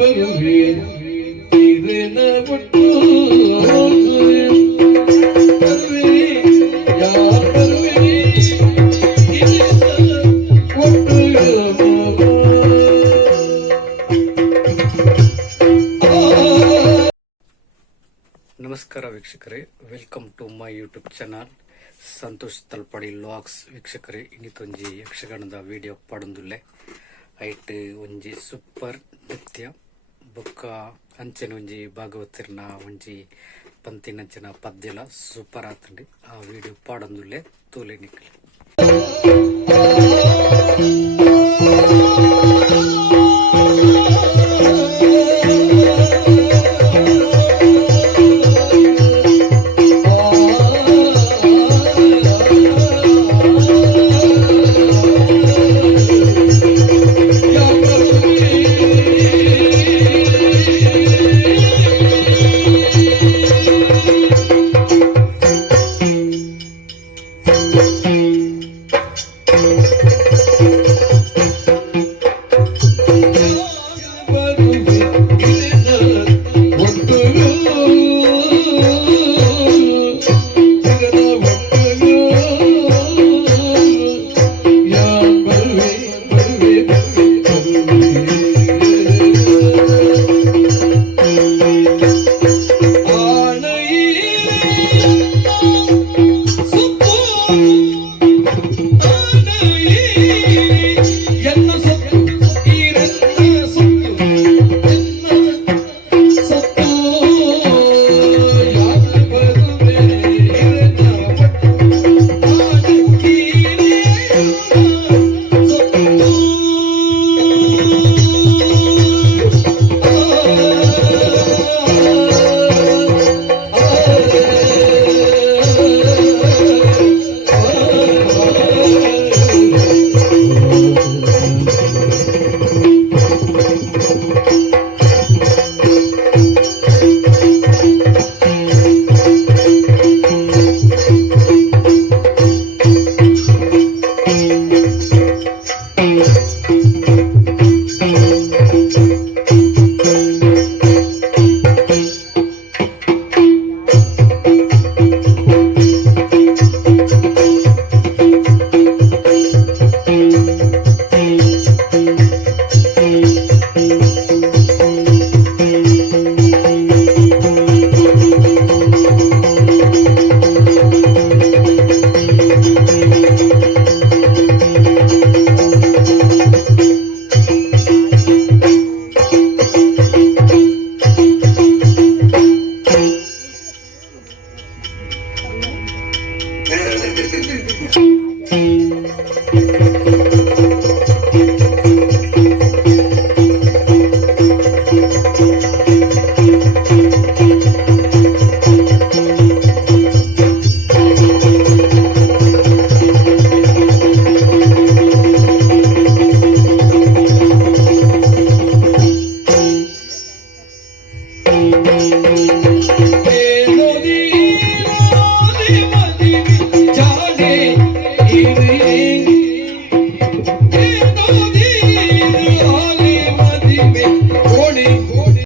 ಬರುವೆ ತೀರನ ಬಿಟ್ಟು ಬರುವೆ ಯಾರು ಬರುವೆ ಒಟ್ಟು ನಮಸ್ಕಾರ ವೀಕ್ಷಕರೇ, welcome to my YouTube channel Santosh Talpadi logs. ವೀಕ್ಷಕರೇ, ಇನ್ನಿತೊಂಜಿ ಯಕ್ಷಗಾನದ ವಿಡಿಯೋ ಪಾಡೊಂದುಲ್ಲೆ ಐಟ್ ಒಂಜಿ ಸೂಪರ್ ನೃತ್ಯ ಬೊಕ್ಕ ಅಂಚೆನ ಒಂಜಿ ಭಾಗವತಿರ್ನ ಒಂಜಿ ಪಂತಿನಂಚಿನ ಪದ್ಯಲ ಸೂಪರ್ ಆತಂಡಿ. ಆ ವಿಡಿಯೋ ಪಾಡೊಂದುಲ್ಲೆ ತೋಲೆ ನಿಕ್ಲಿ. Thank you.